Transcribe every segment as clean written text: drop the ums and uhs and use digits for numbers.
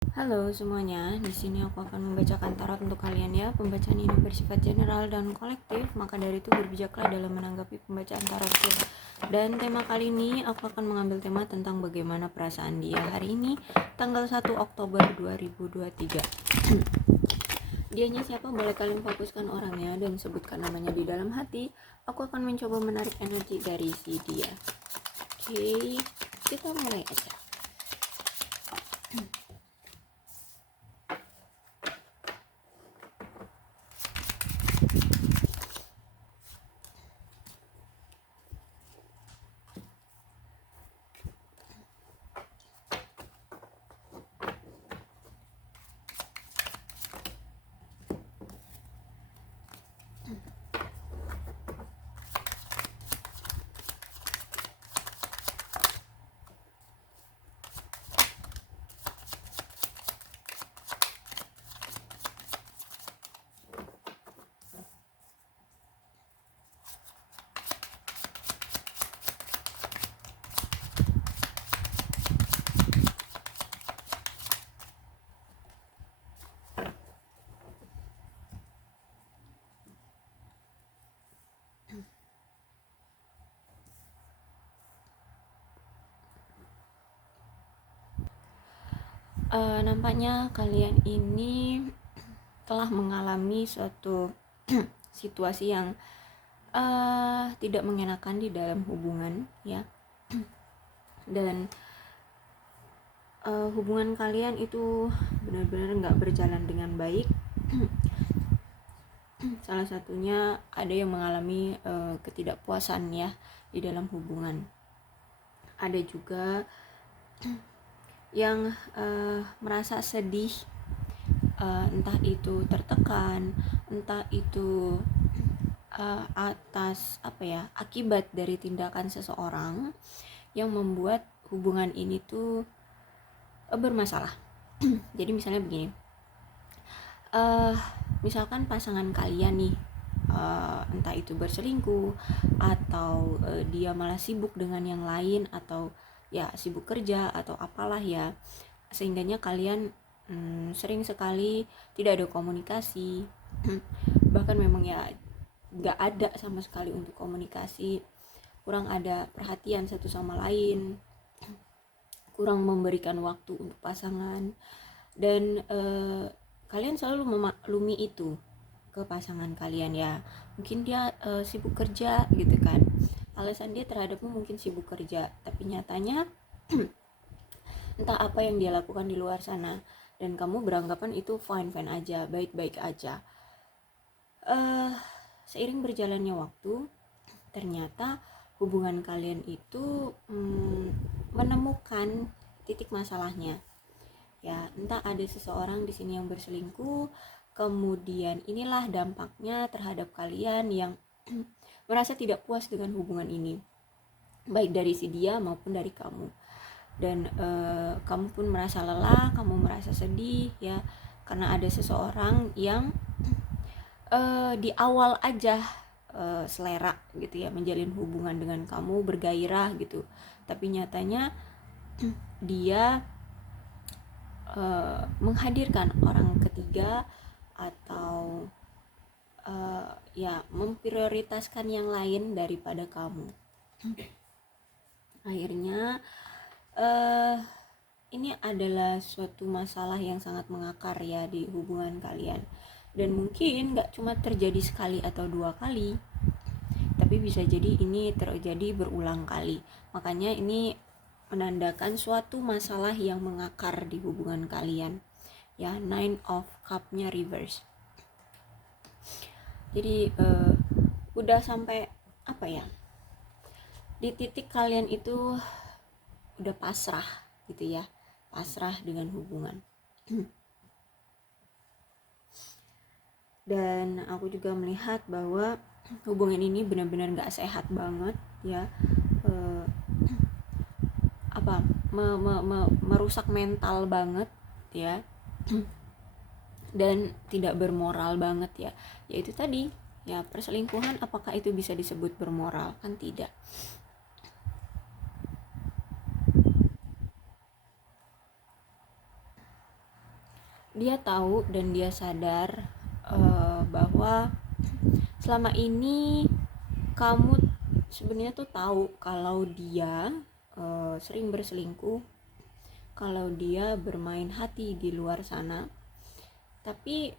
Halo semuanya, di sini aku akan membacakan tarot untuk kalian ya. Pembacaan ini bersifat general dan kolektif, maka dari itu berbijaklah dalam menanggapi pembacaan tarotku. Dan tema kali ini aku akan mengambil tema tentang bagaimana perasaan dia hari ini, tanggal 1 Oktober 2023. Dianya siapa? Boleh kalian fokuskan orangnya dan sebutkan namanya di dalam hati. Aku akan mencoba menarik energi dari si dia. Oke, kita mulai aja. Nampaknya kalian ini telah mengalami suatu situasi yang tidak mengenakan di dalam hubungan ya, dan hubungan kalian itu benar-benar nggak berjalan dengan baik. Salah satunya ada yang mengalami ketidakpuasan ya di dalam hubungan. Ada juga yang merasa sedih, entah itu tertekan, entah itu atas akibat dari tindakan seseorang yang membuat hubungan ini tuh bermasalah. Jadi misalnya begini, misalkan pasangan kalian nih, entah itu berselingkuh atau dia malah sibuk dengan yang lain, atau ya sibuk kerja atau apalah ya, sehingganya kalian sering sekali tidak ada komunikasi. Bahkan memang ya gak ada sama sekali untuk komunikasi, kurang ada perhatian satu sama lain, kurang memberikan waktu untuk pasangan, dan kalian selalu memaklumi itu ke pasangan kalian ya. Mungkin dia sibuk kerja gitu kan, alasan dia terhadapmu mungkin sibuk kerja, tapi nyatanya entah apa yang dia lakukan di luar sana, dan kamu beranggapan itu fine aja, baik-baik aja. Seiring berjalannya waktu, ternyata hubungan kalian itu menemukan titik masalahnya ya. Entah ada seseorang di sini yang berselingkuh, kemudian inilah dampaknya terhadap kalian yang merasa tidak puas dengan hubungan ini, baik dari si dia maupun dari kamu. Dan kamu pun merasa lelah, kamu merasa sedih ya, karena ada seseorang yang di awal aja selera gitu ya, menjalin hubungan dengan kamu, bergairah gitu, tapi nyatanya dia menghadirkan orang ketiga atau ya memprioritaskan yang lain daripada kamu. Akhirnya ini adalah suatu masalah yang sangat mengakar ya di hubungan kalian, dan mungkin gak cuma terjadi sekali atau dua kali, tapi bisa jadi ini terjadi berulang kali. Makanya ini menandakan suatu masalah yang mengakar di hubungan kalian ya. Nine of Cup-nya reverse. Jadi udah sampai di titik kalian itu udah pasrah gitu ya, pasrah dengan hubungan. Dan aku juga melihat bahwa hubungan ini benar-benar gak sehat banget ya, merusak mental banget ya, dan tidak bermoral banget ya. Yaitu tadi ya, perselingkuhan apakah itu bisa disebut bermoral? Kan tidak. dia tahu dan dia sadar bahwa selama ini kamu sebenarnya tuh tahu kalau dia sering berselingkuh, kalau dia bermain hati di luar sana, tapi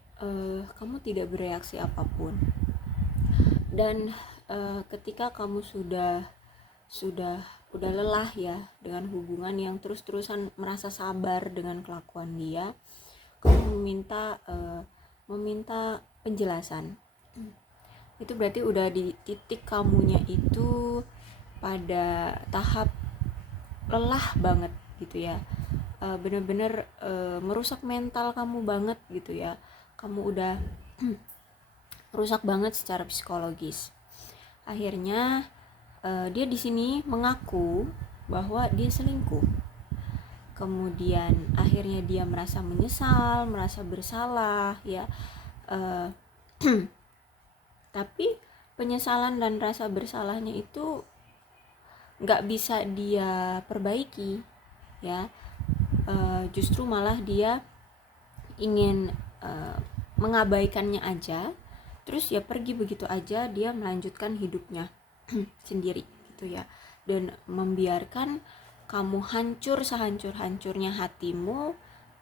kamu tidak bereaksi apapun. Dan ketika kamu udah lelah ya dengan hubungan yang terus-terusan merasa sabar dengan kelakuan dia, kamu meminta penjelasan. Itu berarti udah di titik kamunya itu pada tahap lelah banget gitu ya, bener-bener merusak mental kamu banget gitu ya, kamu udah rusak banget secara psikologis. Akhirnya dia di sini mengaku bahwa dia selingkuh. Kemudian akhirnya dia merasa menyesal, merasa bersalah ya. Tapi penyesalan dan rasa bersalahnya itu nggak bisa dia perbaiki ya. Justru malah dia ingin mengabaikannya aja, terus ya pergi begitu aja, dia melanjutkan hidupnya sendiri gitu ya, dan membiarkan kamu hancur sehancur-hancurnya hatimu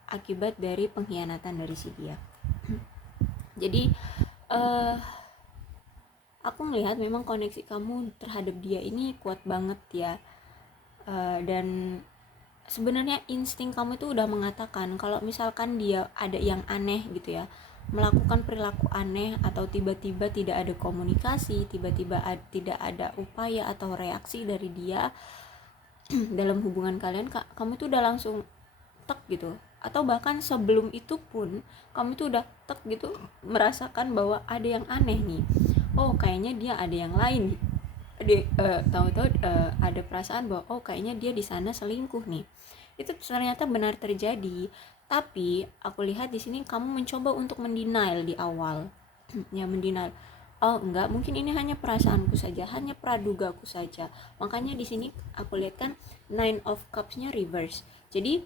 akibat dari pengkhianatan dari si dia. Jadi aku melihat memang koneksi kamu terhadap dia ini kuat banget ya, dan sebenarnya insting kamu itu udah mengatakan kalau misalkan dia ada yang aneh gitu ya, melakukan perilaku aneh, atau tiba-tiba tidak ada komunikasi, tiba-tiba tidak ada upaya atau reaksi dari dia dalam hubungan kalian, kamu tuh udah langsung tek gitu. Atau bahkan sebelum itu pun kamu tuh udah tek gitu, merasakan bahwa ada yang aneh nih, oh kayaknya dia ada yang lain, tahu-tahu ada perasaan bahwa oh kayaknya dia di sana selingkuh nih. Itu ternyata benar terjadi, tapi aku lihat di sini kamu mencoba untuk mendenial di awal ya, mendenial, oh enggak, mungkin ini hanya perasaanku saja, hanya pradugaku saja. Makanya di sini aku lihat kan Nine of Cups-nya reverse. Jadi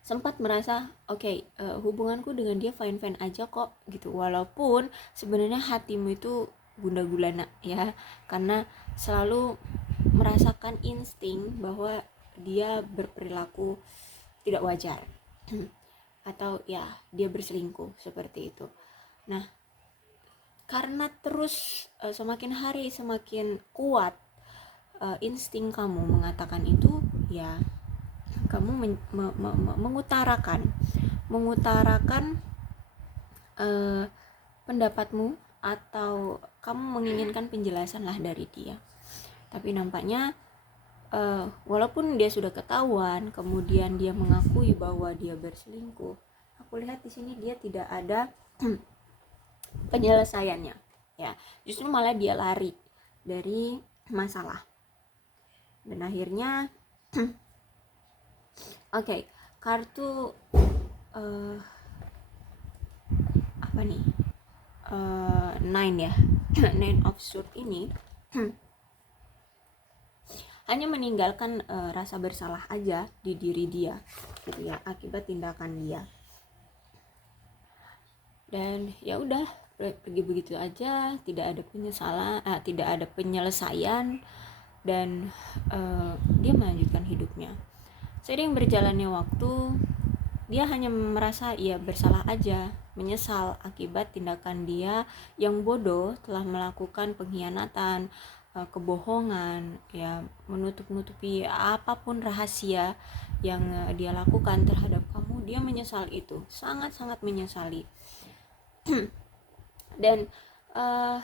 sempat merasa oke, hubunganku dengan dia fine-fine aja kok gitu, walaupun sebenarnya hatimu itu gundah gulana ya, karena selalu merasakan insting bahwa dia berperilaku tidak wajar atau ya dia berselingkuh seperti itu. Nah, karena terus semakin hari semakin kuat insting kamu mengatakan itu ya, kamu mengutarakan pendapatmu, atau kamu menginginkan penjelasan lah dari dia. Tapi nampaknya walaupun dia sudah ketahuan, kemudian dia mengakui bahwa dia berselingkuh, aku lihat di sini dia tidak ada penyelesaiannya ya, justru malah dia lari dari masalah. Dan akhirnya oke, kartu apa nih, nine ya Nine of Swords ini hanya meninggalkan rasa bersalah aja di diri dia gitu ya, akibat tindakan dia. Dan ya udah pergi begitu aja, tidak ada penyesalan, tidak ada penyelesaian, dan dia melanjutkan hidupnya. Seiring berjalannya waktu, dia hanya merasa ia bersalah aja, menyesal akibat tindakan dia yang bodoh telah melakukan pengkhianatan, kebohongan ya, menutup-nutupi apapun rahasia yang dia lakukan terhadap kamu. Dia menyesal itu, sangat-sangat menyesali. Dan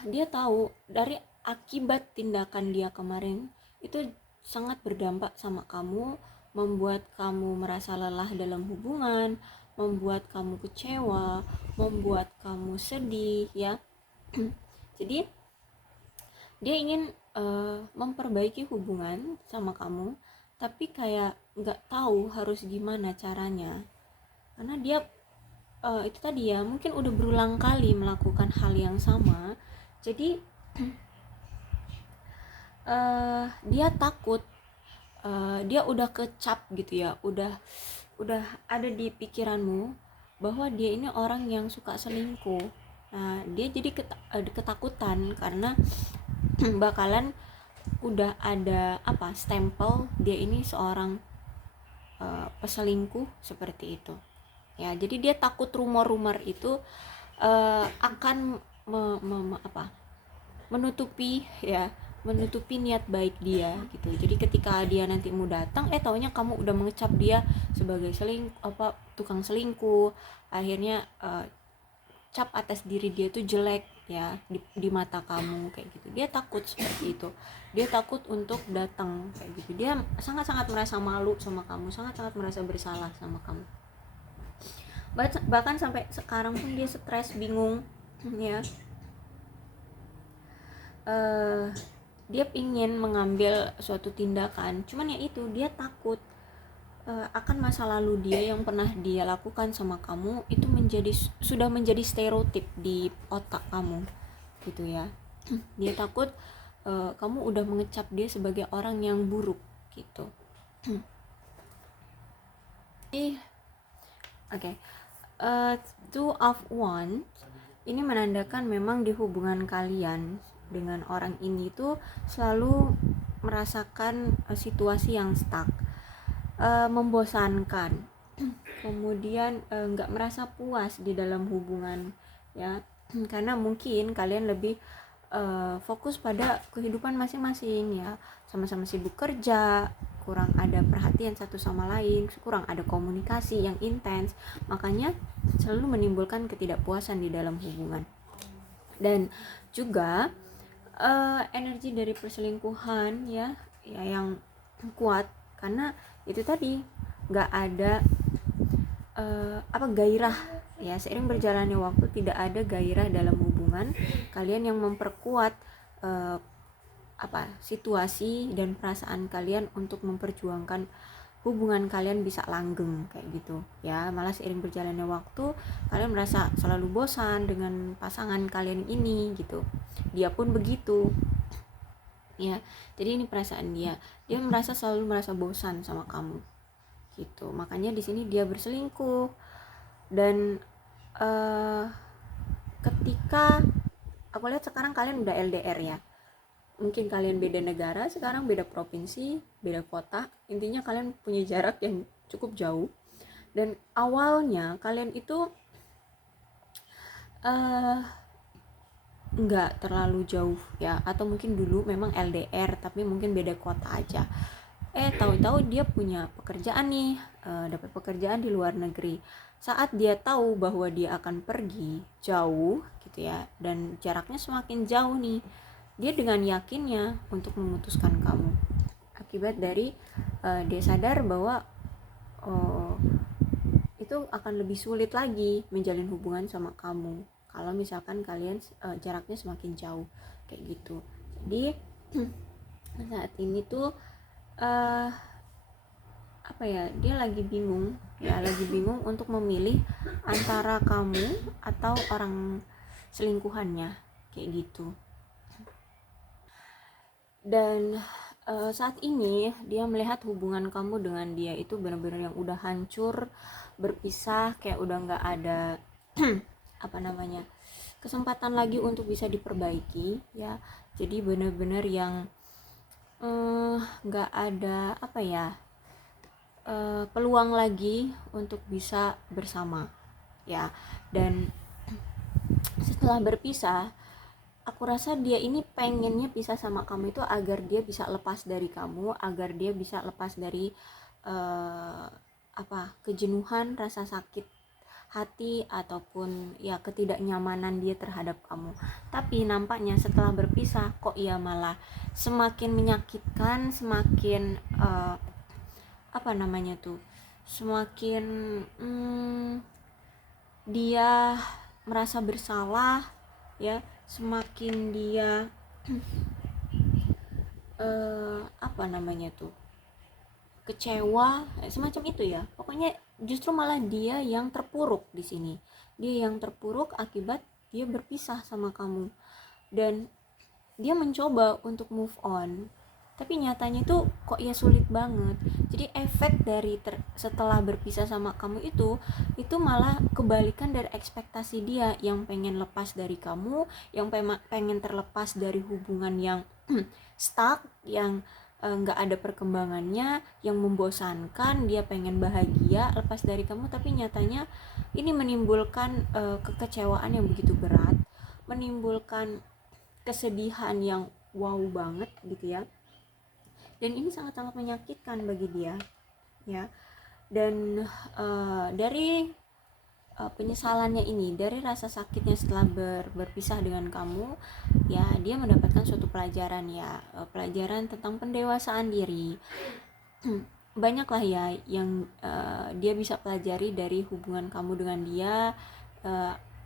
dia tahu dari akibat tindakan dia kemarin itu sangat berdampak sama kamu, membuat kamu merasa lelah dalam hubungan, membuat kamu kecewa, membuat kamu sedih ya. Jadi dia ingin memperbaiki hubungan sama kamu, tapi kayak nggak tahu harus gimana caranya, karena dia itu tadi ya, mungkin udah berulang kali melakukan hal yang sama. Jadi dia takut, dia udah kecap gitu ya, udah ada di pikiranmu bahwa dia ini orang yang suka selingkuh. Nah, dia jadi ketakutan karena bakalan udah ada stempel dia ini seorang peselingkuh seperti itu. Ya, jadi dia takut rumor-rumor itu akan menutupi niat baik dia gitu. Jadi ketika dia nanti mau datang, taunya kamu udah mengecap dia sebagai tukang selingkuh, akhirnya cap atas diri dia tuh jelek ya di mata kamu kayak gitu. Dia takut seperti itu. Dia takut untuk datang kayak gitu. Dia sangat-sangat merasa malu sama kamu, sangat-sangat merasa bersalah sama kamu. Bahkan sampai sekarang pun dia stres, bingung ya. Dia ingin mengambil suatu tindakan, cuman ya itu, dia takut akan masa lalu dia yang pernah dia lakukan sama kamu itu sudah menjadi stereotip di otak kamu gitu ya. Dia takut kamu udah mengecap dia sebagai orang yang buruk gitu. Oke. Two of Wands ini menandakan memang di hubungan kalian dengan orang ini tuh selalu merasakan situasi yang stuck, membosankan, kemudian nggak merasa puas di dalam hubungan ya, karena mungkin kalian lebih fokus pada kehidupan masing-masing ya, sama-sama sibuk kerja, kurang ada perhatian satu sama lain, kurang ada komunikasi yang intens, makanya selalu menimbulkan ketidakpuasan di dalam hubungan. Dan juga energi dari perselingkuhan ya yang kuat, karena itu tadi nggak ada gairah ya. Seiring berjalannya waktu tidak ada gairah dalam hubungan kalian yang memperkuat situasi dan perasaan kalian untuk memperjuangkan hubungan kalian bisa langgeng kayak gitu ya. Malah seiring berjalannya waktu kalian merasa selalu bosan dengan pasangan kalian ini gitu. Dia pun begitu ya. Jadi ini perasaan dia selalu merasa bosan sama kamu gitu. Makanya di sini dia berselingkuh. Dan ketika aku lihat sekarang kalian udah LDR ya, mungkin kalian beda negara sekarang, beda provinsi, beda kota, intinya kalian punya jarak yang cukup jauh. Dan awalnya kalian itu nggak terlalu jauh ya, atau mungkin dulu memang LDR tapi mungkin beda kota aja. Tahu-tahu dia punya pekerjaan nih, dapat pekerjaan di luar negeri. Saat dia tahu bahwa dia akan pergi jauh gitu ya, dan jaraknya semakin jauh nih, dia dengan yakinnya untuk memutuskan kamu. Akibat dari dia sadar bahwa itu akan lebih sulit lagi menjalin hubungan sama kamu kalau misalkan kalian jaraknya semakin jauh kayak gitu. Jadi saat ini tuh dia lagi bingung untuk memilih antara kamu atau orang selingkuhannya kayak gitu. Dan saat ini dia melihat hubungan kamu dengan dia itu benar-benar yang udah hancur, berpisah, kayak udah nggak ada kesempatan lagi untuk bisa diperbaiki ya. Jadi benar-benar yang nggak ada peluang lagi untuk bisa bersama ya. Dan setelah berpisah, aku rasa dia ini pengennya pisah sama kamu itu agar dia bisa lepas dari kamu, agar dia bisa lepas dari kejenuhan, rasa sakit hati ataupun ya ketidaknyamanan dia terhadap kamu. Tapi nampaknya setelah berpisah kok ia malah semakin menyakitkan, semakin semakin dia merasa bersalah ya, semakin dia kecewa, semacam itu ya. Pokoknya justru malah dia yang terpuruk di sini. Dia yang terpuruk akibat dia berpisah sama kamu. Dan dia mencoba untuk move on, tapi nyatanya itu kok ya sulit banget. Jadi efek dari setelah berpisah sama kamu itu malah kebalikan dari ekspektasi dia, yang pengen lepas dari kamu, yang pengen terlepas dari hubungan yang stuck, yang nggak ada perkembangannya, yang membosankan. Dia pengen bahagia lepas dari kamu, tapi nyatanya ini menimbulkan kekecewaan yang begitu berat, menimbulkan kesedihan yang wow banget gitu ya. Dan ini sangat-sangat menyakitkan bagi dia ya. Dan dari penyesalannya ini, dari rasa sakitnya setelah berpisah dengan kamu ya, dia mendapatkan suatu pelajaran ya, pelajaran tentang pendewasaan diri. Banyaklah ya yang dia bisa pelajari dari hubungan kamu dengan dia,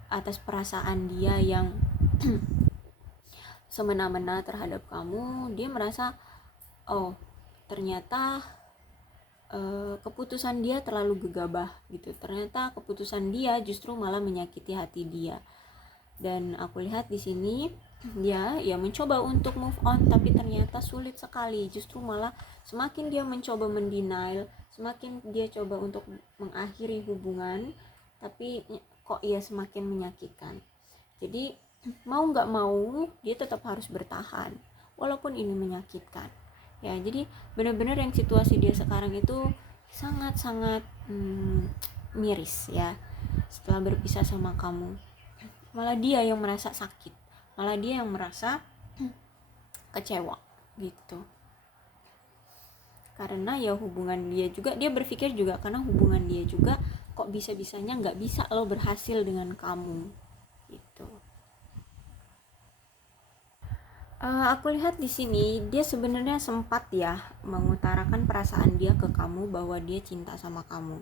atas perasaan dia yang semena-mena terhadap kamu. Dia merasa, oh ternyata keputusan dia terlalu gegabah gitu, ternyata keputusan dia justru malah menyakiti hati dia. Dan aku lihat di sini dia ya mencoba untuk move on, tapi ternyata sulit sekali. Justru malah semakin dia mencoba mendenial, semakin dia coba untuk mengakhiri hubungan, tapi kok ya semakin menyakitkan. Jadi mau nggak mau dia tetap harus bertahan walaupun ini menyakitkan ya. Jadi benar-benar yang situasi dia sekarang itu sangat-sangat miris ya. Setelah berpisah sama kamu, malah dia yang merasa sakit, malah dia yang merasa kecewa gitu. Karena ya hubungan dia juga, dia berpikir juga karena hubungan dia juga, kok bisa-bisanya nggak bisa lo berhasil dengan kamu gitu. Aku lihat di sini dia sebenarnya sempat ya mengutarakan perasaan dia ke kamu bahwa dia cinta sama kamu.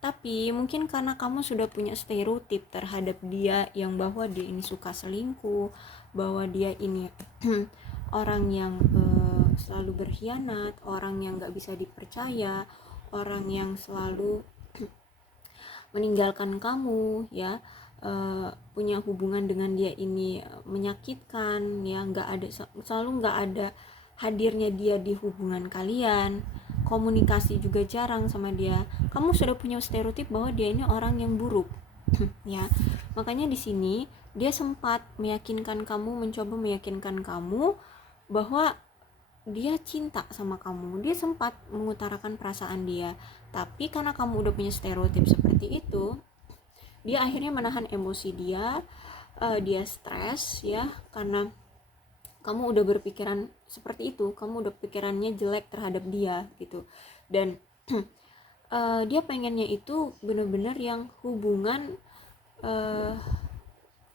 Tapi mungkin karena kamu sudah punya stereotip terhadap dia yang bahwa dia ini suka selingkuh, bahwa dia ini orang yang selalu berkhianat, orang yang gak bisa dipercaya, orang yang selalu meninggalkan kamu ya. Punya hubungan dengan dia ini menyakitkan ya, selalu nggak ada hadirnya dia di hubungan kalian, komunikasi juga jarang sama dia. Kamu sudah punya stereotip bahwa dia ini orang yang buruk ya. Makanya di sini dia sempat mencoba meyakinkan kamu bahwa dia cinta sama kamu, dia sempat mengutarakan perasaan dia. Tapi karena kamu udah punya stereotip seperti itu, dia akhirnya menahan emosi dia, dia stres ya, karena kamu udah berpikiran seperti itu, kamu udah pikirannya jelek terhadap dia gitu. Dan dia pengennya itu benar-benar yang hubungan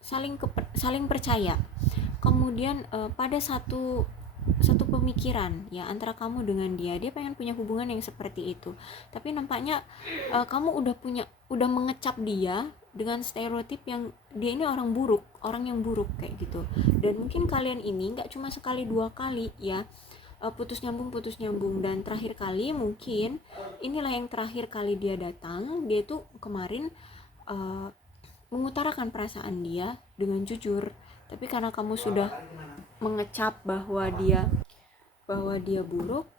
saling percaya, kemudian pada satu pemikiran ya antara kamu dengan dia. Dia pengen punya hubungan yang seperti itu, tapi nampaknya kamu udah mengecap dia dengan stereotip yang dia ini orang yang buruk kayak gitu. Dan mungkin kalian ini nggak cuma sekali dua kali ya putus nyambung, dan terakhir kali mungkin inilah yang terakhir kali dia datang. Dia tuh kemarin mengutarakan perasaan dia dengan jujur, tapi karena kamu sudah mengecap bahwa dia buruk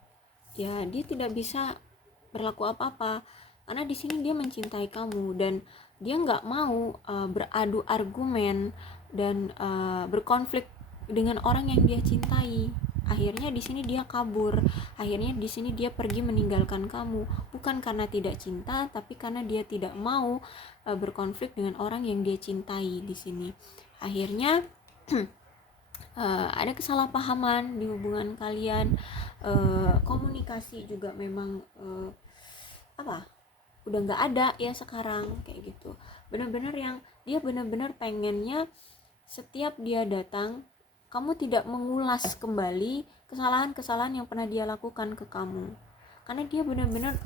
ya, dia tidak bisa berlaku apa-apa. Karena di sini dia mencintai kamu dan dia nggak mau beradu argumen dan berkonflik dengan orang yang dia cintai. Akhirnya di sini dia kabur, akhirnya di sini dia pergi meninggalkan kamu, bukan karena tidak cinta, tapi karena dia tidak mau berkonflik dengan orang yang dia cintai. Di sini akhirnya ada kesalahpahaman di hubungan kalian, komunikasi juga memang udah nggak ada ya sekarang kayak gitu. Benar-benar yang dia benar-benar pengennya setiap dia datang, kamu tidak mengulas kembali kesalahan-kesalahan yang pernah dia lakukan ke kamu. Karena dia benar-benar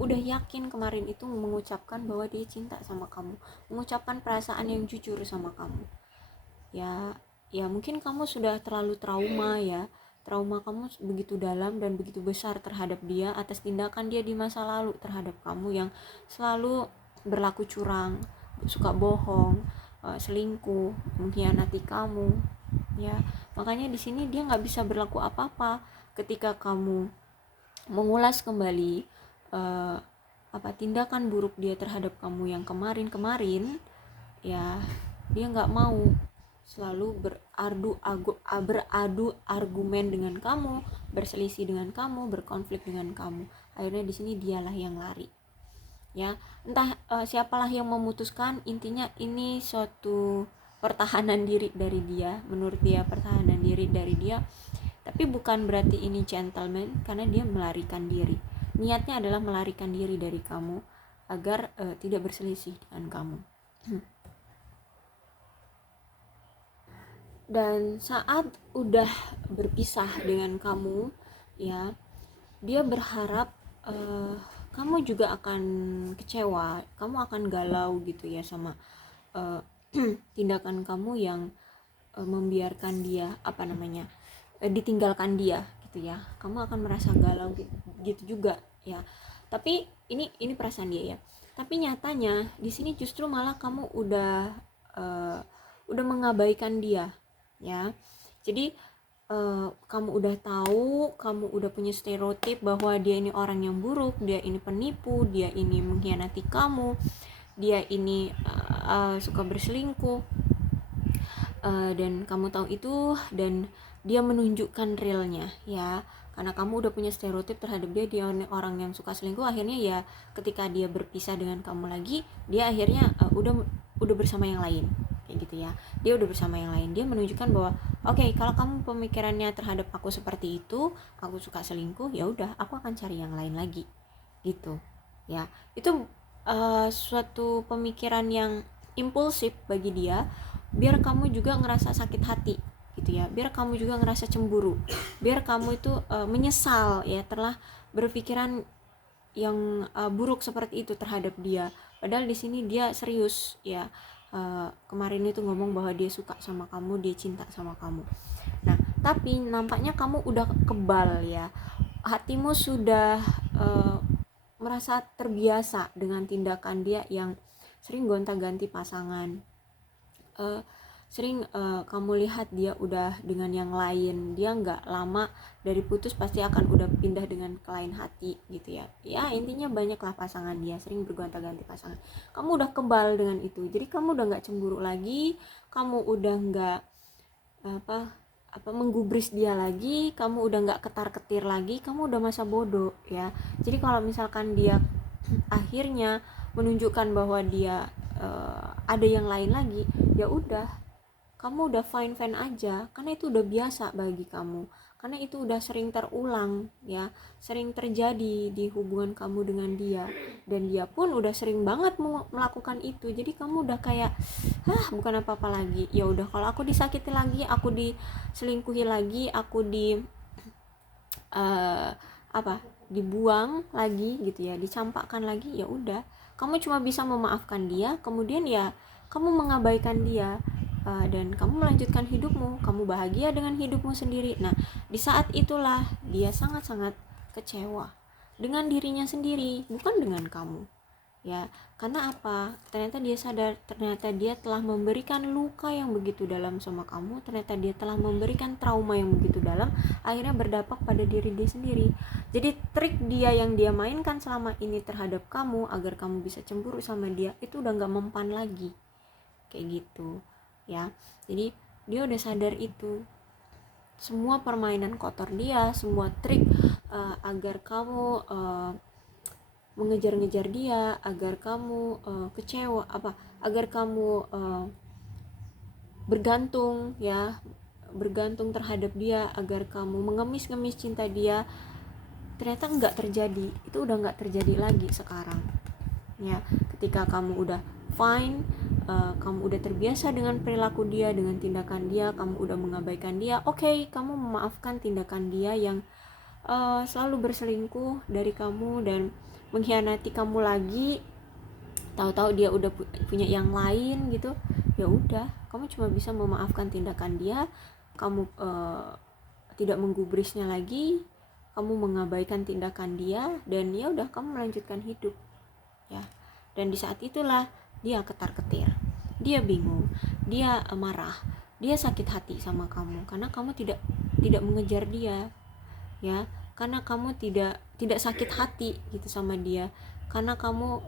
udah yakin kemarin itu mengucapkan bahwa dia cinta sama kamu, mengucapkan perasaan yang jujur sama kamu. Ya mungkin kamu sudah terlalu trauma ya. Trauma kamu begitu dalam dan begitu besar terhadap dia atas tindakan dia di masa lalu terhadap kamu yang selalu berlaku curang, suka bohong, selingkuh, mengkhianati kamu ya. Makanya di sini dia nggak bisa berlaku apa-apa ketika kamu mengulas kembali tindakan buruk dia terhadap kamu yang kemarin-kemarin, ya dia nggak mau selalu beradu argumen dengan kamu, berselisih dengan kamu, berkonflik dengan kamu. Akhirnya di sini dialah yang lari. Ya, entah siapalah yang memutuskan, intinya ini suatu pertahanan diri dari dia, menurut dia pertahanan diri dari dia. Tapi bukan berarti ini gentleman, karena dia melarikan diri. Niatnya adalah melarikan diri dari kamu agar tidak berselisih dengan kamu. Dan saat udah berpisah dengan kamu, ya, dia berharap kamu juga akan kecewa, kamu akan galau gitu ya sama tindakan kamu yang membiarkan dia ditinggalkan dia gitu ya. Kamu akan merasa galau gitu juga ya. Tapi ini perasaan dia ya. Tapi nyatanya di sini justru malah kamu udah mengabaikan dia ya. Jadi kamu udah tahu, kamu udah punya stereotip bahwa dia ini orang yang buruk, dia ini penipu, dia ini mengkhianati kamu, dia ini suka berselingkuh, dan kamu tahu itu, dan dia menunjukkan realnya ya. Karena kamu udah punya stereotip terhadap dia orang yang suka selingkuh. Akhirnya ya ketika dia berpisah dengan kamu lagi, dia akhirnya udah bersama yang lain kayak gitu ya. Dia udah bersama yang lain, dia menunjukkan bahwa oke, kalau kamu pemikirannya terhadap aku seperti itu, aku suka selingkuh, ya udah aku akan cari yang lain lagi gitu ya. Itu suatu pemikiran yang impulsif bagi dia, biar kamu juga ngerasa sakit hati gitu ya, biar kamu juga ngerasa cemburu, biar kamu itu menyesal ya telah berpikiran yang buruk seperti itu terhadap dia. Padahal di sini dia serius ya. Kemarin itu ngomong bahwa dia suka sama kamu, dia cinta sama kamu. Nah, tapi nampaknya kamu udah kebal ya. Hatimu sudah merasa terbiasa dengan tindakan dia yang sering gonta-ganti pasangan. Sering kamu lihat dia udah dengan yang lain, dia nggak lama dari putus pasti akan udah pindah dengan ke lain hati gitu ya. Ya intinya banyaklah pasangan dia, sering bergonta-ganti pasangan. Kamu udah kebal dengan itu, jadi kamu udah nggak cemburu lagi, kamu udah nggak menggubris dia lagi, kamu udah nggak ketar-ketir lagi, kamu udah masa bodoh ya. Jadi kalau misalkan dia akhirnya menunjukkan bahwa dia ada yang lain lagi, ya udah, kamu udah fine aja, karena itu udah biasa bagi kamu, karena itu udah sering terulang ya, sering terjadi di hubungan kamu dengan dia, dan dia pun udah sering banget melakukan itu. Jadi kamu udah kayak bukan apa-apa lagi. Ya udah, kalau aku disakiti lagi, aku diselingkuhi lagi, aku dibuang lagi gitu ya, dicampakkan lagi, ya udah, kamu cuma bisa memaafkan dia, kemudian ya kamu mengabaikan dia, dan kamu melanjutkan hidupmu, kamu bahagia dengan hidupmu sendiri. Nah, di saat itulah dia sangat-sangat kecewa dengan dirinya sendiri, bukan dengan kamu ya. Karena apa? Ternyata dia sadar, ternyata dia telah memberikan luka yang begitu dalam sama kamu, ternyata dia telah memberikan trauma yang begitu dalam, akhirnya berdampak pada diri dia sendiri. Jadi trik dia yang dia mainkan selama ini terhadap kamu agar kamu bisa cemburu sama dia, itu udah gak mempan lagi kayak gitu ya. Jadi dia udah sadar itu, semua permainan kotor dia, semua trik agar kamu mengejar-ngejar dia, agar kamu kecewa, agar kamu bergantung terhadap dia, agar kamu mengemis-ngemis cinta dia, ternyata nggak terjadi. Itu udah nggak terjadi lagi sekarang ya. Ketika kamu udah fine, kamu udah terbiasa dengan perilaku dia, dengan tindakan dia, kamu udah mengabaikan dia, oke, kamu memaafkan tindakan dia yang selalu berselingkuh dari kamu dan mengkhianati kamu lagi, tahu-tahu dia udah punya yang lain gitu. Ya udah, kamu cuma bisa memaafkan tindakan dia, kamu tidak menggubrisnya lagi, kamu mengabaikan tindakan dia, dan ya udah, kamu melanjutkan hidup ya. Dan di saat itulah dia ketar-ketir, dia bingung, dia marah, dia sakit hati sama kamu karena kamu tidak mengejar dia, ya, karena kamu tidak sakit hati gitu sama dia, karena kamu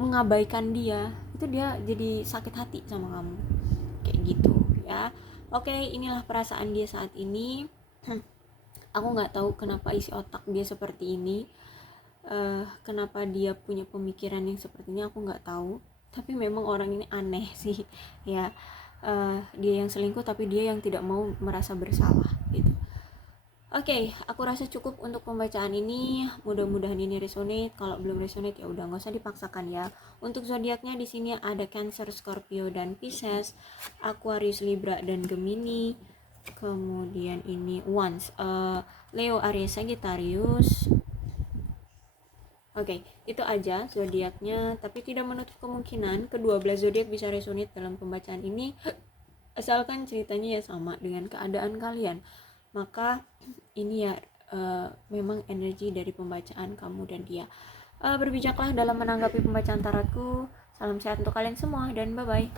mengabaikan dia, itu dia jadi sakit hati sama kamu, kayak gitu ya. Oke, inilah perasaan dia saat ini. Aku nggak tahu kenapa isi otak dia seperti ini, kenapa dia punya pemikiran yang sepertinya, aku nggak tahu. Tapi memang orang ini aneh sih ya. Dia yang selingkuh tapi dia yang tidak mau merasa bersalah gitu. Oke, aku rasa cukup untuk pembacaan ini. Mudah-mudahan ini resonate. Kalau belum resonate ya udah, nggak usah dipaksakan ya. Untuk zodiaknya di sini ada Cancer, Scorpio dan Pisces, Aquarius, Libra dan Gemini. Kemudian ini Once, Leo, Aries, Sagittarius. Oke, itu aja zodiaknya, tapi tidak menutup kemungkinan kedua belas zodiak bisa resonate dalam pembacaan ini, asalkan ceritanya ya sama dengan keadaan kalian. Maka ini ya memang energi dari pembacaan kamu dan dia. Berbijaklah dalam menanggapi pembacaan tarotku. Salam sehat untuk kalian semua dan bye bye.